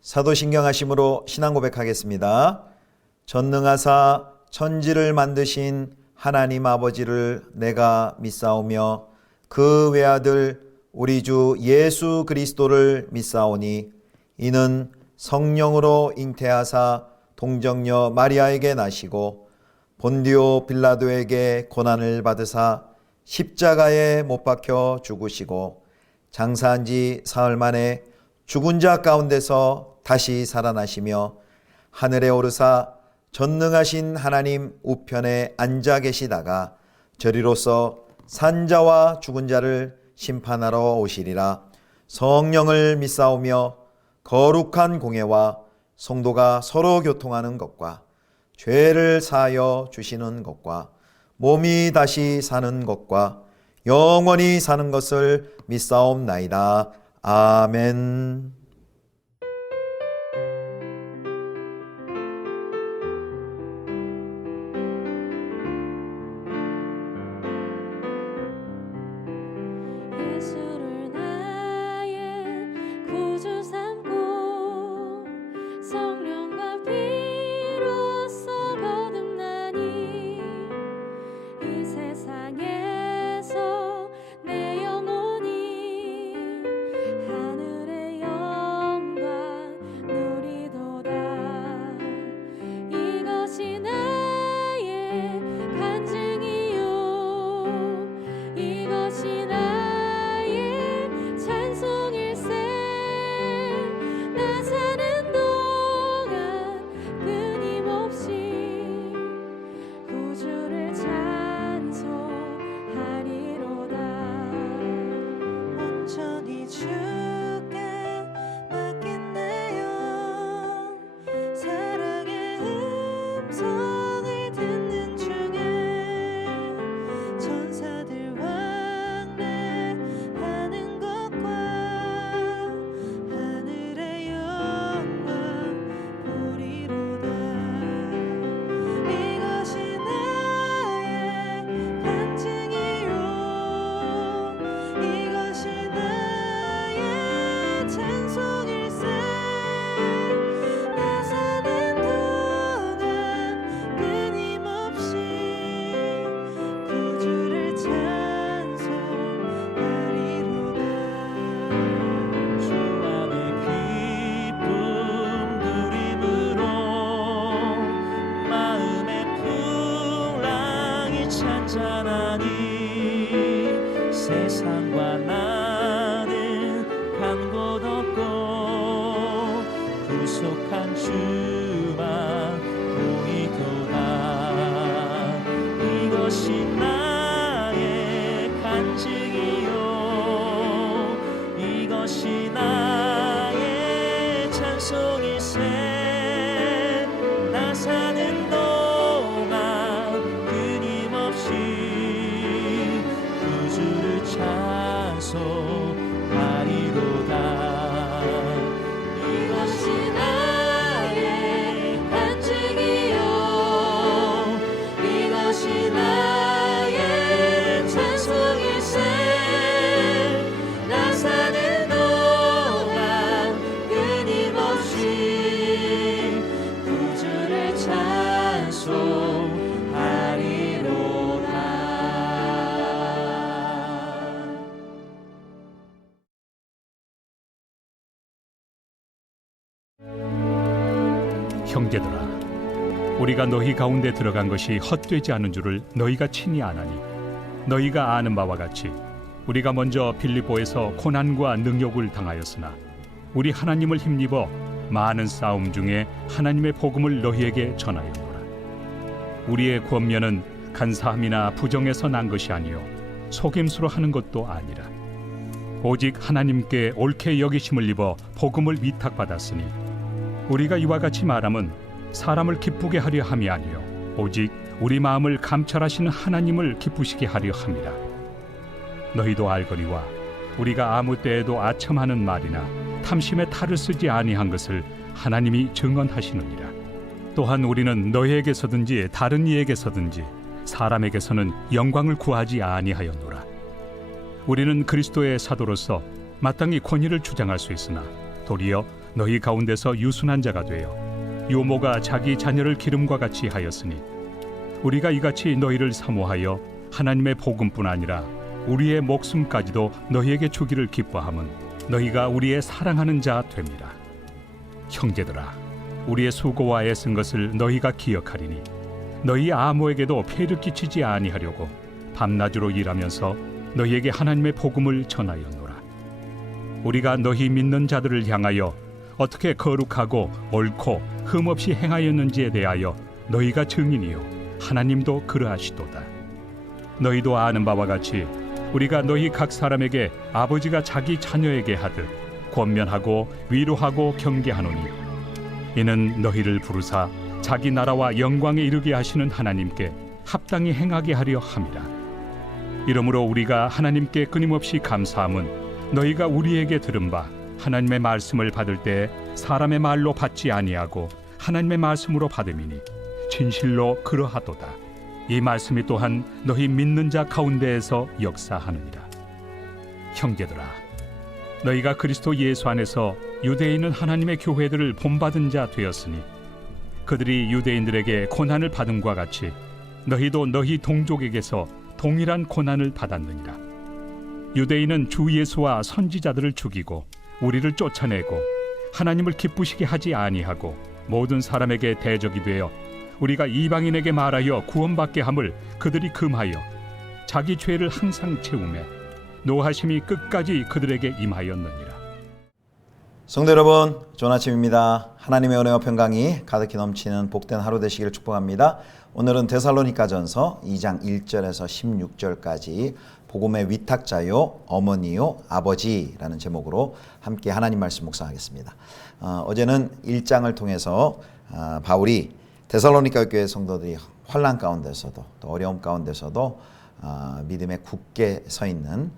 사도신경하심으로 신앙 고백하겠습니다. 전능하사 천지를 만드신 하나님 아버지를 내가 믿사오며 그 외아들 우리 주 예수 그리스도를 믿사오니 이는 성령으로 잉태하사 동정녀 마리아에게 나시고 본디오 빌라도에게 고난을 받으사 십자가에 못 박혀 죽으시고 장사한 지 사흘 만에 죽은 자 가운데서 다시 살아나시며 하늘에 오르사 전능하신 하나님 우편에 앉아 계시다가 저리로서 산자와 죽은 자를 심판하러 오시리라. 성령을 믿사오며 거룩한 공회와 성도가 서로 교통하는 것과 죄를 사하여 주시는 것과 몸이 다시 사는 것과 영원히 사는 것을 믿사옵나이다. 아멘. 예수를 나의 구주 삼고 성령과 피로써 거듭나니 이 세상에서 내 영혼이 하늘의 영광 누리도다. 이것이 나의 간증이요 이것이 나의 찬송일세. 나 사는 동안 끊임없이 구주를 찬송하리로다. 온전히 주께 맡긴 내 영 사랑의 음성을 듣는 중에 천사들 왕래하는 것과 하늘의 영광 보리로다. 이것이 나의 간증이요 이것이 나의 찬송일세. 나 사는 동안 끊임없이 구주를 찬송하리로다. 주 안에 기쁨 누림으로 마음의 풍랑이 찬찬하니 세상과 나는 간 곳 없고 구속한 주만 보이도다. 이것이 나의 간증이요 이것이 나의 찬송일세. 나 사는 동안 끊임없이 구주를 찬송하리로다. 이것이 나의 간증이요 이것이 나의 찬송일세. 나 사는 동안 끊임없이 구주를 찬송하리로다. 형제들아, 우리가 너희 가운데 들어간 것이 헛되지 않은 줄을 너희가 친히 아나니 너희가 아는 바와 같이 우리가 먼저 빌립보에서 고난과 능욕을 당하였으나 우리 하나님을 힘입어 많은 싸움 중에 하나님의 복음을 너희에게 전하였노라. 우리의 권면은 간사함이나 부정에서 난 것이 아니요 속임수로 하는 것도 아니라 오직 하나님께 옳게 여기심을 입어 복음을 위탁받았으니 우리가 이와 같이 말함은 사람을 기쁘게 하려 함이 아니요 오직 우리 마음을 감찰하시는 하나님을 기쁘시게 하려 함이라. 너희도 알거니와 우리가 아무 때에도 아첨하는 말이나 탐심의 탈을 쓰지 아니한 것을 하나님이 증언하시느니라. 또한 우리는 너희에게서든지 다른 이에게서든지 사람에게서는 영광을 구하지 아니하였노라. 우리는 그리스도의 사도로서 마땅히 권위를 주장할 수 있으나 도리어 너희 가운데서 유순한 자가 되어 요모가 자기 자녀를 기름과 같이 하였으니 우리가 이같이 너희를 사모하여 하나님의 복음뿐 아니라 우리의 목숨까지도 너희에게 주기를 기뻐함은 너희가 우리의 사랑하는 자 됨이라. 형제들아, 우리의 수고와 애쓴 것을 너희가 기억하리니 너희 아무에게도 폐를 끼치지 아니하려고 밤낮으로 일하면서 너희에게 하나님의 복음을 전하였노라. 우리가 너희 믿는 자들을 향하여 어떻게 거룩하고 옳고 흠없이 행하였는지에 대하여 너희가 증인이요 하나님도 그러하시도다. 너희도 아는 바와 같이 우리가 너희 각 사람에게 아버지가 자기 자녀에게 하듯 권면하고 위로하고 경계하노니 이는 너희를 부르사 자기 나라와 영광에 이르게 하시는 하나님께 합당히 행하게 하려 함이라. 이러므로 우리가 하나님께 끊임없이 감사함은 너희가 우리에게 들은 바 하나님의 말씀을 받을 때 사람의 말로 받지 아니하고 하나님의 말씀으로 받음이니 진실로 그러하도다. 이 말씀이 또한 너희 믿는 자 가운데에서 역사하느니라. 형제들아, 너희가 그리스도 예수 안에서 유대에 있는 하나님의 교회들을 본받은 자 되었으니 그들이 유대인들에게 고난을 받음과 같이 너희도 너희 동족에게서 동일한 고난을 받았느니라. 유대인은 주 예수와 선지자들을 죽이고 우리를 쫓아내고 하나님을 기쁘시게 하지 아니하고 모든 사람에게 대적이 되어 우리가 이방인에게 말하여 구원받게 함을 그들이 금하여 자기 죄를 항상 채우매 노하심이 끝까지 그들에게 임하였느니라. 성도 여러분, 좋은 아침입니다. 하나님의 은혜와 평강이 가득히 넘치는 복된 하루 되시기를 축복합니다. 오늘은 데살로니가전서 2장 1절에서 16절까지 복음의 위탁자요, 어머니요, 아버지라는 제목으로 함께 하나님 말씀 묵상하겠습니다. 어제는 1장을 통해서 바울이 데살로니가 교회 성도들이 환난 가운데서도 또 어려움 가운데서도 믿음에 굳게 서 있는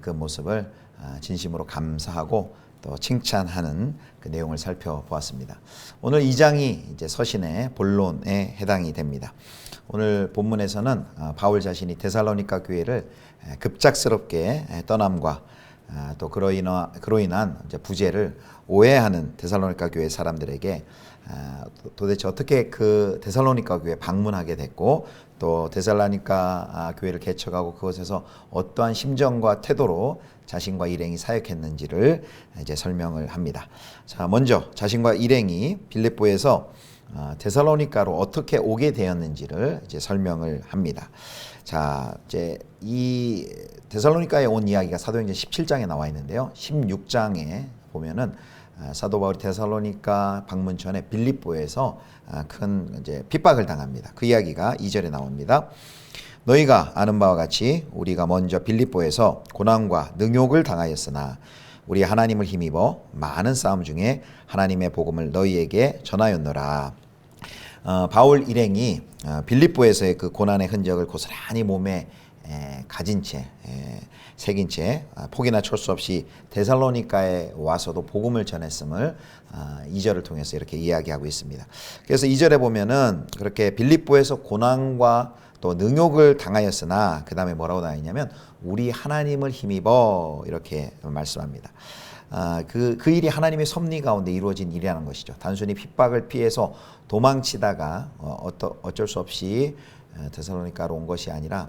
그 모습을 진심으로 감사하고 또 칭찬하는 그 내용을 살펴보았습니다. 오늘 2장이 이제 서신의 본론에 해당이 됩니다. 오늘 본문에서는 바울 자신이 데살로니가 교회를 급작스럽게 떠남과 또 그로 인한 이제 부재를 오해하는 데살로니가 교회 사람들에게 도대체 어떻게 그 데살로니가 교회 방문하게 됐고 또 데살로니가 교회를 개척하고 그곳에서 어떠한 심정과 태도로 자신과 일행이 사역했는지를 이제 설명을 합니다. 자, 먼저 자신과 일행이 빌립보에서 데살로니가로 어떻게 오게 되었는지를 이제 설명을 합니다. 자, 이제 이 데살로니가에 온 이야기가 사도행전 17장에 나와 있는데요. 16장에 보면은 사도 바울이 데살로니가 방문 전에 빌립보에서 큰 이제 핍박을 당합니다. 그 이야기가 2절에 나옵니다. 너희가 아는 바와 같이 우리가 먼저 빌립보에서 고난과 능욕을 당하였으나 우리 하나님을 힘입어 많은 싸움 중에 하나님의 복음을 너희에게 전하였노라. 바울 일행이 빌립보에서의 그 고난의 흔적을 고스란히 몸에 가진 채 새긴 채 포기나 철수 없이 데살로니가에 와서도 복음을 전했음을 2절을 통해서 이렇게 이야기하고 있습니다. 그래서 2절에 보면은 그렇게 빌립보에서 고난과 또 능욕을 당하였으나 그 다음에 뭐라고 나와 있냐면 우리 하나님을 힘입어 이렇게 말씀합니다. 그 일이 하나님의 섭리 가운데 이루어진 일이라는 것이죠. 단순히 핍박을 피해서 도망치다가 어쩔 수 없이 데살로니가로 온 것이 아니라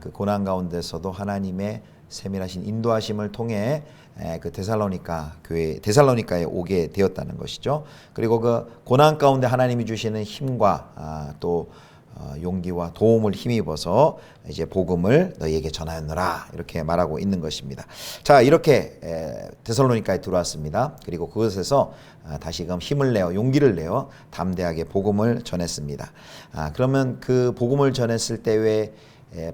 그 고난 가운데서도 하나님의 세밀하신 인도하심을 통해 그 데살로니가에 오게 되었다는 것이죠. 그리고 그 고난 가운데 하나님이 주시는 힘과 또 용기와 도움을 힘입어서 이제 복음을 너희에게 전하였노라 이렇게 말하고 있는 것입니다. 자, 이렇게 데살로니가에 들어왔습니다. 그리고 그것에서 다시금 힘을 내어 용기를 내어 담대하게 복음을 전했습니다. 그러면 그 복음을 전했을 때 왜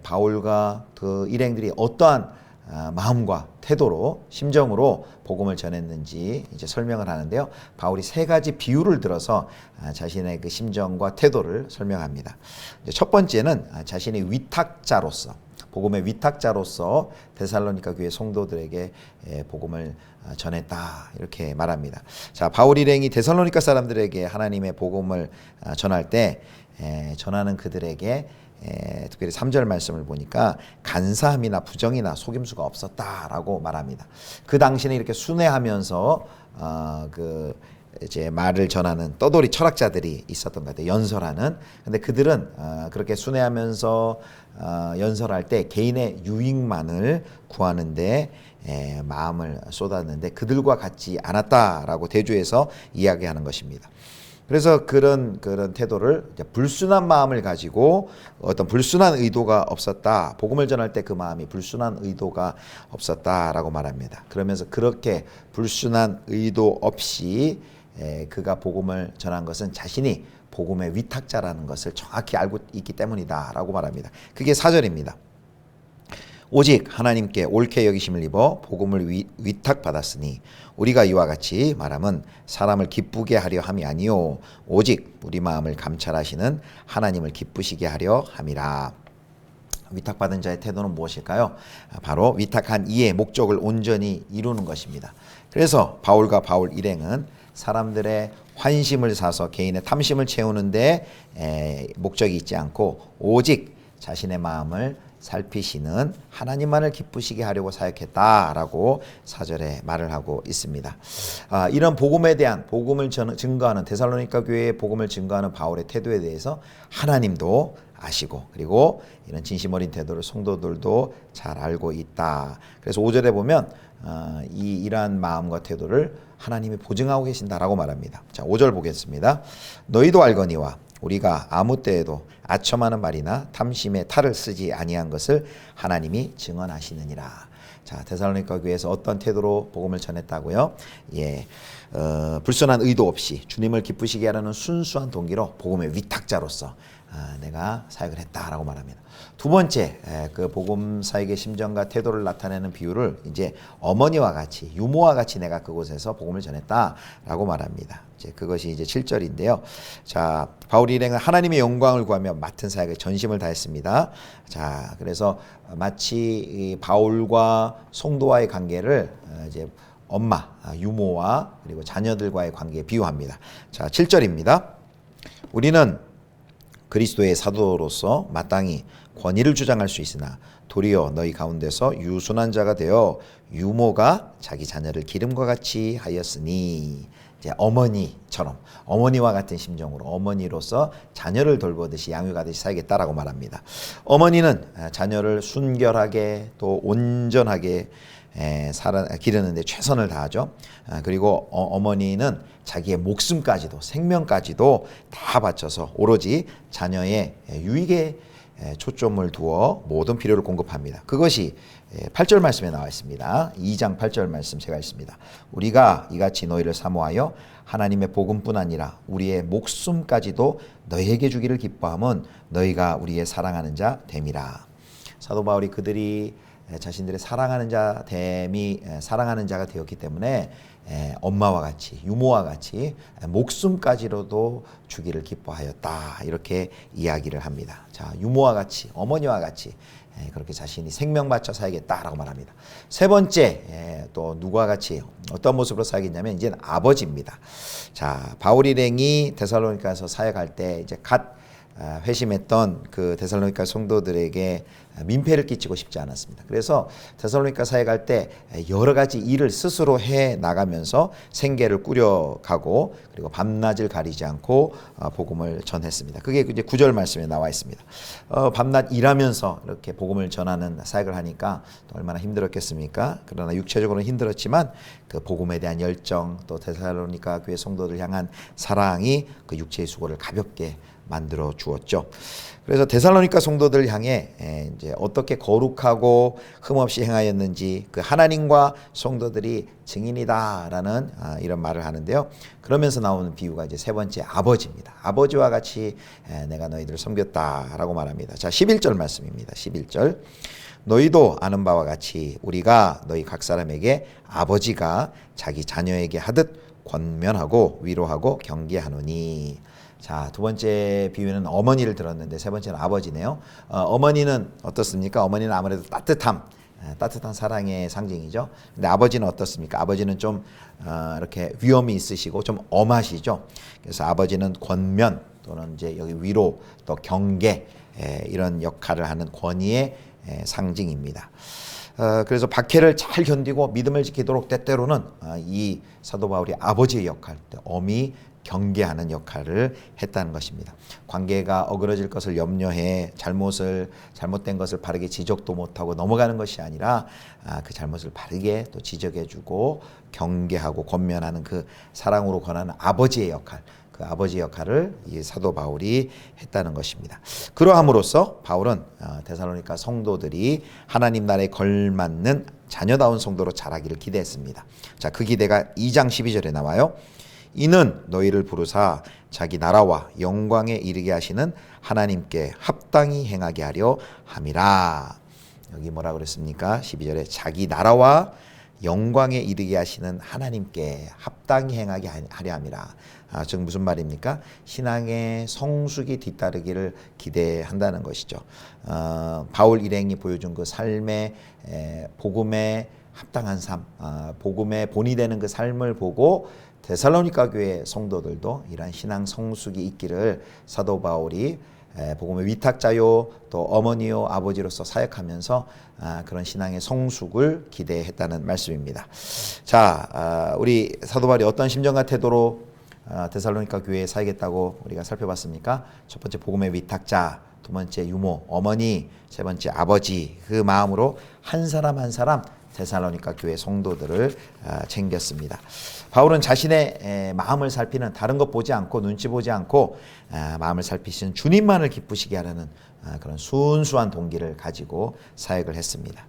바울과 그 일행들이 어떠한 마음과 태도로 심정으로 복음을 전했는지 이제 설명을 하는데요. 바울이 세 가지 비유를 들어서 자신의 그 심정과 태도를 설명합니다. 첫 번째는 자신의 위탁자로서 복음의 위탁자로서 데살로니가 교회 성도들에게 복음을 전했다 이렇게 말합니다. 자, 바울 일행이 데살로니가 사람들에게 하나님의 복음을 전할 때 전하는 그들에게 특별히 3절 말씀을 보니까 간사함이나 부정이나 속임수가 없었다라고 말합니다. 그 당시는 이렇게 순회하면서 그 이제 말을 전하는 떠돌이 철학자들이 있었던 것 같아요. 연설하는. 근데 그들은 그렇게 순회하면서 연설할 때 개인의 유익만을 구하는데 마음을 쏟았는데 그들과 같지 않았다라고 대조해서 이야기하는 것입니다. 그래서 그런 태도를 이제 불순한 마음을 가지고 어떤 불순한 의도가 없었다. 복음을 전할 때 그 마음이 불순한 의도가 없었다라고 말합니다. 그러면서 그렇게 불순한 의도 없이 그가 복음을 전한 것은 자신이 복음의 위탁자라는 것을 정확히 알고 있기 때문이다라고 말합니다. 그게 4절입니다. 오직 하나님께 옳게 여기심을 입어 복음을 위탁받았으니 우리가 이와 같이 말함은 사람을 기쁘게 하려 함이 아니요 오직 우리 마음을 감찰하시는 하나님을 기쁘시게 하려 함이라. 위탁받은 자의 태도는 무엇일까요? 바로 위탁한 이의 목적을 온전히 이루는 것입니다. 그래서 바울과 바울 일행은 사람들의 환심을 사서 개인의 탐심을 채우는데 목적이 있지 않고 오직 자신의 마음을 살피시는 하나님만을 기쁘시게 하려고 사역했다라고 4절에 말을 하고 있습니다. 이런 복음에 대한 복음을 증거하는 데살로니가 교회의 복음을 증거하는 바울의 태도에 대해서 하나님도 아시고 그리고 이런 진심 어린 태도를 성도들도 잘 알고 있다. 그래서 5절에 보면 이러한 마음과 태도를 하나님이 보증하고 계신다라고 말합니다. 자, 5절 보겠습니다. 너희도 알거니와 우리가 아무 때에도 아첨하는 말이나 탐심의 탈을 쓰지 아니한 것을 하나님이 증언하시느니라. 자, 데살로니가 교회에서 어떤 태도로 복음을 전했다고요? 불순한 의도 없이 주님을 기쁘시게 하려는 순수한 동기로 복음의 위탁자로서 내가 사역을 했다라고 말합니다. 두 번째, 그 복음 사역의 심정과 태도를 나타내는 비유를 이제 어머니와 같이 유모와 같이 내가 그곳에서 복음을 전했다라고 말합니다. 이제 그것이 이제 7절인데요. 자, 바울 일행은 하나님의 영광을 구하며 맡은 사역에 전심을 다했습니다. 자, 그래서 마치 바울과 성도와의 관계를 이제 엄마, 유모와 그리고 자녀들과의 관계에 비유합니다. 자, 7절입니다. 우리는 그리스도의 사도로서 마땅히 권위를 주장할 수 있으나 도리어 너희 가운데서 유순한 자가 되어 유모가 자기 자녀를 기름과 같이 하였으니 이제 어머니처럼 어머니와 같은 심정으로 어머니로서 자녀를 돌보듯이 양육하듯이 살겠다라고 말합니다. 어머니는 자녀를 순결하게 또 온전하게 기르는데 최선을 다하죠. 그리고 어머니는 자기의 목숨까지도 생명까지도 다 바쳐서 오로지 자녀의 유익에 초점을 두어 모든 필요를 공급합니다. 그것이 8절 말씀에 나와 있습니다. 2장 8절 말씀 제가 읽습니다. 우리가 이같이 너희를 사모하여 하나님의 복음뿐 아니라 우리의 목숨까지도 너희에게 주기를 기뻐함은 너희가 우리의 사랑하는 자 됨이라. 사도 바울이 그들이 자신들의 사랑하는 자가 되었기 때문에 엄마와 같이 유모와 같이 목숨까지로도 주기를 기뻐하였다 이렇게 이야기를 합니다. 자, 유모와 같이 어머니와 같이 그렇게 자신이 생명 바쳐 살겠다라고 말합니다. 세 번째 또 누구와 같이 어떤 모습으로 살겠냐면 이제는 아버지입니다. 자, 바울 일행이 데살로니가에서 사역할 때 이제 갓 회심했던 그 데살로니가 성도들에게 민폐를 끼치고 싶지 않았습니다. 그래서 데살로니가 사역할 때 여러 가지 일을 스스로 해 나가면서 생계를 꾸려가고 그리고 밤낮을 가리지 않고 복음을 전했습니다. 그게 이제 9절 말씀에 나와 있습니다. 밤낮 일하면서 이렇게 복음을 전하는 사역을 하니까 또 얼마나 힘들었겠습니까? 그러나 육체적으로는 힘들었지만 그 복음에 대한 열정 또 데살로니가 교회 성도들 향한 사랑이 그 육체의 수고를 가볍게 만들어 주었죠. 그래서 데살로니가 성도들 향해 이제 어떻게 거룩하고 흠없이 행하였는지 그 하나님과 성도들이 증인이다라는 이런 말을 하는데요. 그러면서 나오는 비유가 이제 세 번째 아버지입니다. 아버지와 같이 내가 너희들을 섬겼다라고 말합니다. 자, 11절 말씀입니다. 11절. 너희도 아는 바와 같이 우리가 너희 각 사람에게 아버지가 자기 자녀에게 하듯 권면하고 위로하고 경계하노니. 자, 두 번째 비유는 어머니를 들었는데 세 번째는 아버지네요. 어머니는 어떻습니까? 어머니는 아무래도 따뜻한 사랑의 상징이죠. 근데 아버지는 어떻습니까? 아버지는 좀 이렇게 위험이 있으시고 좀 엄하시죠. 그래서 아버지는 권면 또는 이제 여기 위로 또 경계 이런 역할을 하는 권위의 상징입니다. 그래서 박해를 잘 견디고 믿음을 지키도록 때때로는 이 사도 바울이 아버지의 역할, 엄히 경계하는 역할을 했다는 것입니다. 관계가 어그러질 것을 염려해 잘못된 것을 바르게 지적도 못하고 넘어가는 것이 아니라 그 잘못을 바르게 또 지적해주고 경계하고 권면하는 그 사랑으로 권하는 아버지의 역할, 그 아버지 역할을 이 사도 바울이 했다는 것입니다. 그러함으로써 바울은 데살로니가 성도들이 하나님 나라에 걸맞는 자녀다운 성도로 자라기를 기대했습니다. 자, 그 기대가 2장 12절에 나와요. 이는 너희를 부르사 자기 나라와 영광에 이르게 하시는 하나님께 합당히 행하게 하려 함이라. 여기 뭐라 그랬습니까? 12절에 자기 나라와 영광에 이르게 하시는 하나님께 합당히 행하게 하려 함이라. 즉 무슨 말입니까? 신앙의 성숙이 뒤따르기를 기대한다는 것이죠. 바울 일행이 보여준 그 삶의 복음에 합당한 삶, 복음의 본이 되는 그 삶을 보고 데살로니가 교회 성도들도 이러한 신앙 성숙이 있기를 사도 바울이 복음의 위탁자요 또 어머니요 아버지로서 사역하면서 그런 신앙의 성숙을 기대했다는 말씀입니다. 자, 우리 사도 바울이 어떤 심정과 태도로 데살로니가 교회에 사역했다고 우리가 살펴봤습니까? 첫 번째 복음의 위탁자, 두 번째 유모 어머니, 세 번째 아버지, 그 마음으로 한 사람 한 사람 데살로니가 교회 성도들을 챙겼습니다. 바울은 자신의 마음을 살피는, 다른 것 보지 않고 눈치 보지 않고 마음을 살피시는 주님만을 기쁘시게 하려는 그런 순수한 동기를 가지고 사역을 했습니다.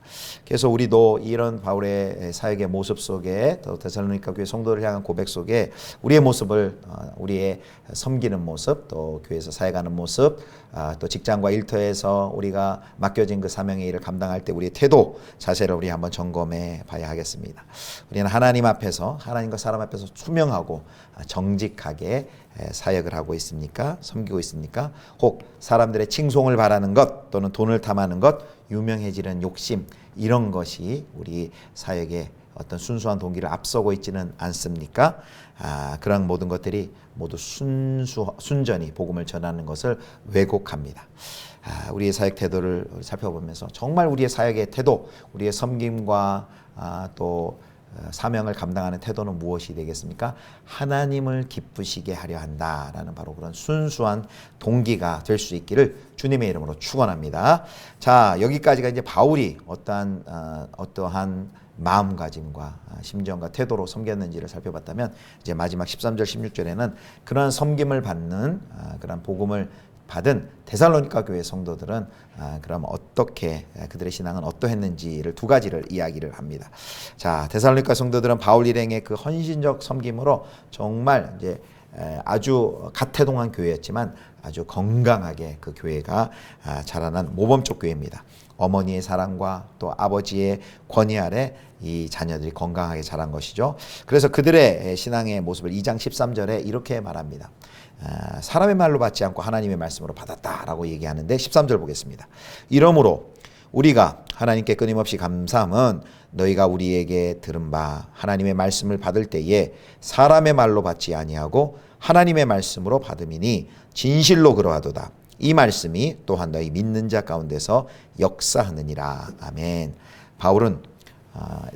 그래서 우리도 이런 바울의 사역의 모습 속에, 또 데살로니가 교회 성도를 향한 고백 속에 우리의 모습을, 우리의 섬기는 모습, 또 교회에서 사역하는 모습, 또 직장과 일터에서 우리가 맡겨진 그 사명의 일을 감당할 때 우리의 태도, 자세를 우리 한번 점검해 봐야 하겠습니다. 우리는 하나님 앞에서, 하나님과 사람 앞에서 투명하고 정직하게 사역을 하고 있습니까? 섬기고 있습니까? 혹 사람들의 칭송을 바라는 것, 또는 돈을 탐하는 것, 유명해지는 욕심, 이런 것이 우리 사역의 어떤 순수한 동기를 앞서고 있지는 않습니까? 그런 모든 것들이 모두 순전히 복음을 전하는 것을 왜곡합니다. 우리의 사역 태도를 살펴보면서 정말 우리의 사역의 태도, 우리의 섬김과 또 사명을 감당하는 태도는 무엇이 되겠습니까? 하나님을 기쁘시게 하려 한다라는 바로 그런 순수한 동기가 될 수 있기를 주님의 이름으로 축원합니다. 자, 여기까지가 이제 바울이 어떠한 마음가짐과 심정과 태도로 섬겼는지를 살펴봤다면, 이제 마지막 13절 16절에는 그러한 섬김을 받는 그런 복음을 받은 데살로니가 교회 성도들은 그럼 어떻게, 그들의 신앙은 어떠했는지를 두 가지를 이야기를 합니다. 자, 데살로니가 성도들은 바울 일행의 그 헌신적 섬김으로 정말 이제 아주 가태동한 교회였지만 아주 건강하게 그 교회가 자라난 모범적 교회입니다. 어머니의 사랑과 또 아버지의 권위 아래 이 자녀들이 건강하게 자란 것이죠. 그래서 그들의 신앙의 모습을 2장 13절에 이렇게 말합니다. 사람의 말로 받지 않고 하나님의 말씀으로 받았다라고 얘기하는데, 13절 보겠습니다. 이러므로 우리가 하나님께 끊임없이 감사함은 너희가 우리에게 들은 바 하나님의 말씀을 받을 때에 사람의 말로 받지 아니하고 하나님의 말씀으로 받음이니 진실로 그러하도다. 이 말씀이 또한 너희 믿는 자 가운데서 역사하느니라. 아멘. 바울은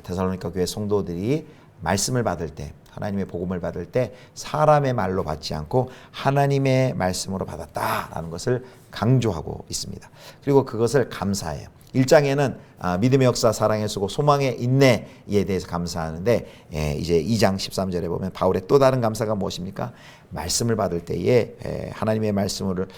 데살로니가 교회 성도들이 말씀을 받을 때, 하나님의 복음을 받을 때 사람의 말로 받지 않고 하나님의 말씀으로 받았다라는 것을 강조하고 있습니다. 그리고 그것을 감사해요. 1장에는 믿음의 역사, 사랑의 수고, 소망의 인내에 대해서 감사하는데, 이제 2장 13절에 보면 바울의 또 다른 감사가 무엇입니까? 말씀을 받을 때에 하나님의 말씀을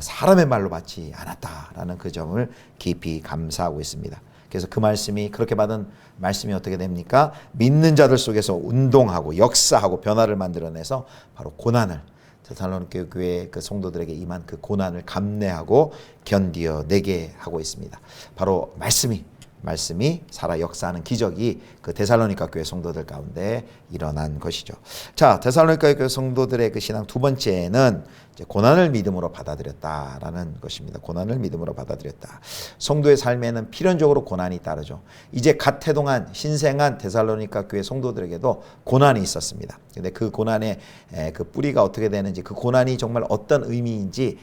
사람의 말로 받지 않았다라는 그 점을 깊이 감사하고 있습니다. 그래서 그 말씀이, 그렇게 받은 말씀이 어떻게 됩니까? 믿는 자들 속에서 운동하고 역사하고 변화를 만들어내서 바로 고난을, 데살로니가 교회 그 성도들에게 임한 그 고난을 감내하고 견디어내게 하고 있습니다. 바로 말씀이 살아 역사하는 기적이 그 데살로니가 교회 성도들 가운데 일어난 것이죠. 자, 데살로니가 교회 성도들의 그 신앙 두 번째는 이제 고난을 믿음으로 받아들였다라는 것입니다. 고난을 믿음으로 받아들였다. 성도의 삶에는 필연적으로 고난이 따르죠. 이제 갓 태동한 신생한 데살로니가 교회 성도들에게도 고난이 있었습니다. 근데 그 고난의 그 뿌리가 어떻게 되는지, 그 고난이 정말 어떤 의미인지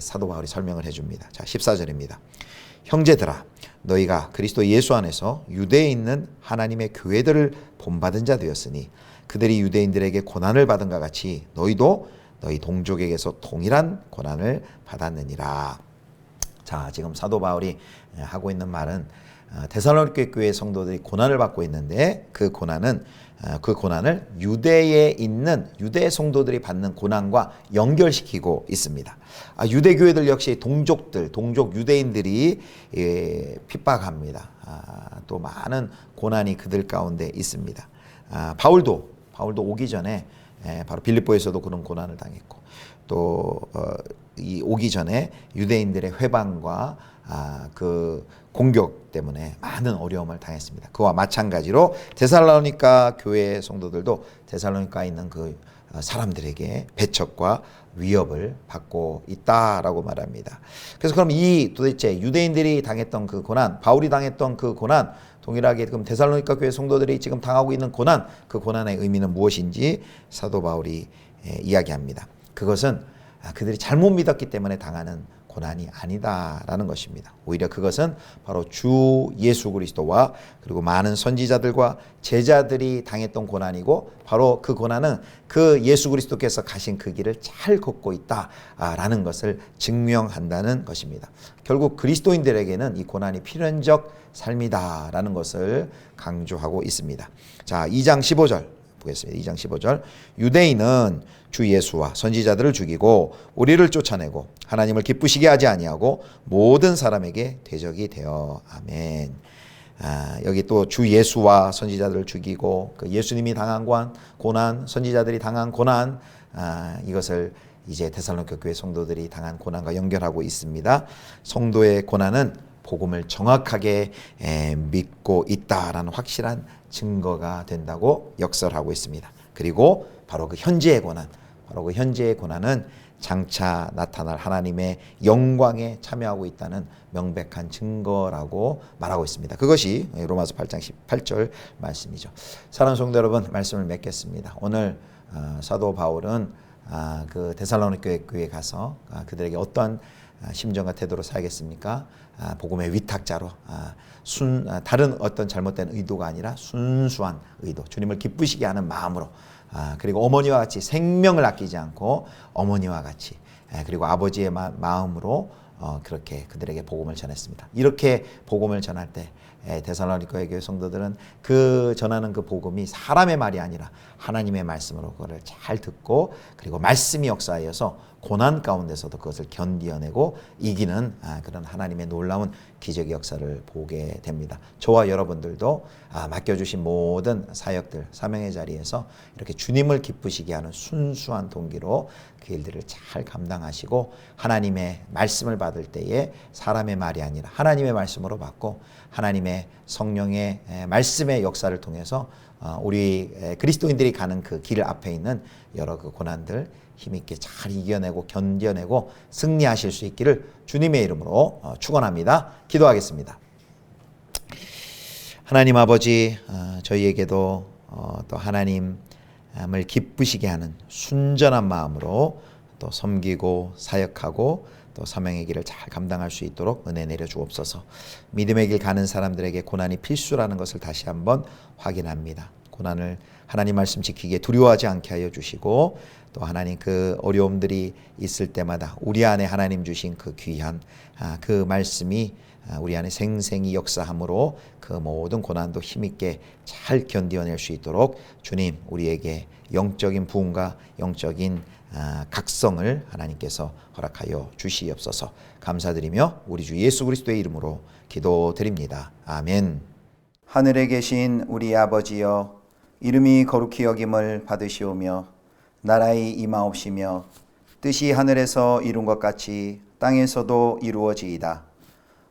사도 바울이 설명을 해줍니다. 자, 14절입니다. 형제들아, 너희가 그리스도 예수 안에서 유대에 있는 하나님의 교회들을 본받은 자 되었으니 그들이 유대인들에게 고난을 받은 것 같이 너희도 너희 동족에게서 동일한 고난을 받았느니라. 자, 지금 사도 바울이 하고 있는 말은 데살로니가 교회 성도들이 고난을 받고 있는데 그 고난을 유대에 있는 유대 성도들이 받는 고난과 연결시키고 있습니다. 유대 교회들 역시 동족 유대인들이 핍박합니다. 또 많은 고난이 그들 가운데 있습니다. 바울도 오기 전에 바로 빌립보에서도 그런 고난을 당했고 또 이 오기 전에 유대인들의 회방과 그 공격 때문에 많은 어려움을 당했습니다. 그와 마찬가지로 데살로니가 교회 성도들도 데살로니가에 있는 그 사람들에게 배척과 위협을 받고 있다라고 말합니다. 그래서 그럼 이 도대체 유대인들이 당했던 그 고난, 바울이 당했던 그 고난, 동일하게 그럼 데살로니가 교회 성도들이 지금 당하고 있는 고난, 그 고난의 의미는 무엇인지 사도 바울이 이야기합니다. 그것은 그들이 잘못 믿었기 때문에 당하는 고난이 아니다라는 것입니다. 오히려 그것은 바로 주 예수 그리스도와 그리고 많은 선지자들과 제자들이 당했던 고난이고 바로 그 고난은 그 예수 그리스도께서 가신 그 길을 잘 걷고 있다라는 것을 증명한다는 것입니다. 결국 그리스도인들에게는 이 고난이 필연적 삶이다라는 것을 강조하고 있습니다. 자, 2장 15절 보겠습니다. 2장 15절 유대인은 주 예수와 선지자들을 죽이고 우리를 쫓아내고 하나님을 기쁘시게 하지 아니하고 모든 사람에게 대적이 되어 아멘. 여기 또 주 예수와 선지자들을 죽이고 그 예수님이 당한 고난, 선지자들이 당한 고난, 이것을 이제 데살로니가 교회 성도들이 당한 고난과 연결하고 있습니다. 성도의 고난은 복음을 정확하게 믿고 있다라는 확실한 증거가 된다고 역설하고 있습니다. 그리고 바로 그 현재의 고난은 장차 나타날 하나님의 영광에 참여하고 있다는 명백한 증거라고 말하고 있습니다. 그것이 로마서 8장 18절 말씀이죠. 사랑하는 성도 여러분, 말씀을 맺겠습니다. 오늘 사도 바울은 그 데살로니가 교회에 가서 그들에게 어떤 심정과 태도로 살겠습니까? 복음의 위탁자로 다른 어떤 잘못된 의도가 아니라 순수한 의도, 주님을 기쁘시게 하는 마음으로 그리고 어머니와 같이 생명을 아끼지 않고 어머니와 같이 그리고 아버지의 마음으로 그렇게 그들에게 복음을 전했습니다. 이렇게 복음을 전할 때 데살로니가 교회 성도들은 그 전하는 그 복음이 사람의 말이 아니라 하나님의 말씀으로 그거를 잘 듣고 그리고 말씀이 역사하여서 고난 가운데서도 그것을 견디어내고 이기는 그런 하나님의 놀라운 기적의 역사를 보게 됩니다. 저와 여러분들도 맡겨주신 모든 사역들, 사명의 자리에서 이렇게 주님을 기쁘시게 하는 순수한 동기로 그 일들을 잘 감당하시고 하나님의 말씀을 받을 때에 사람의 말이 아니라 하나님의 말씀으로 받고 하나님의 성령의 말씀의 역사를 통해서 우리 그리스도인들이 가는 그 길 앞에 있는 여러 그 고난들 힘있게 잘 이겨내고 견뎌내고 승리하실 수 있기를 주님의 이름으로 축원합니다. 기도하겠습니다. 하나님 아버지, 저희에게도 또 하나님을 기쁘시게 하는 순전한 마음으로 또 섬기고 사역하고 또 사명의 길을 잘 감당할 수 있도록 은혜 내려 주옵소서. 믿음의 길 가는 사람들에게 고난이 필수라는 것을 다시 한번 확인합니다. 고난을 하나님 말씀 지키기에 두려워하지 않게 하여 주시고 또 하나님 그 어려움들이 있을 때마다 우리 안에 하나님 주신 그 귀한 그 말씀이 우리 안에 생생히 역사함으로 그 모든 고난도 힘있게 잘 견디어낼 수 있도록 주님 우리에게 영적인 부흥과 영적인 각성을 하나님께서 허락하여 주시옵소서. 감사드리며 우리 주 예수 그리스도의 이름으로 기도드립니다. 아멘. 하늘에 계신 우리 아버지여, 이름이 거룩히 여김을 받으시오며 나라의 임하옵시며 뜻이 하늘에서 이룬 것 같이 땅에서도 이루어지이다.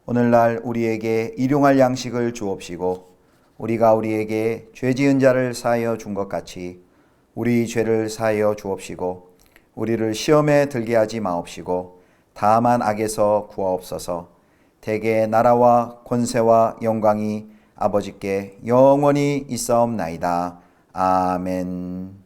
오늘날 우리에게 일용할 양식을 주옵시고 우리가 우리에게 죄 지은 자를 사하여 준 것 같이 우리 죄를 사하여 주옵시고 우리를 시험에 들게 하지 마옵시고 다만 악에서 구하옵소서. 대개 나라와 권세와 영광이 아버지께 영원히 있사옵나이다. 아멘.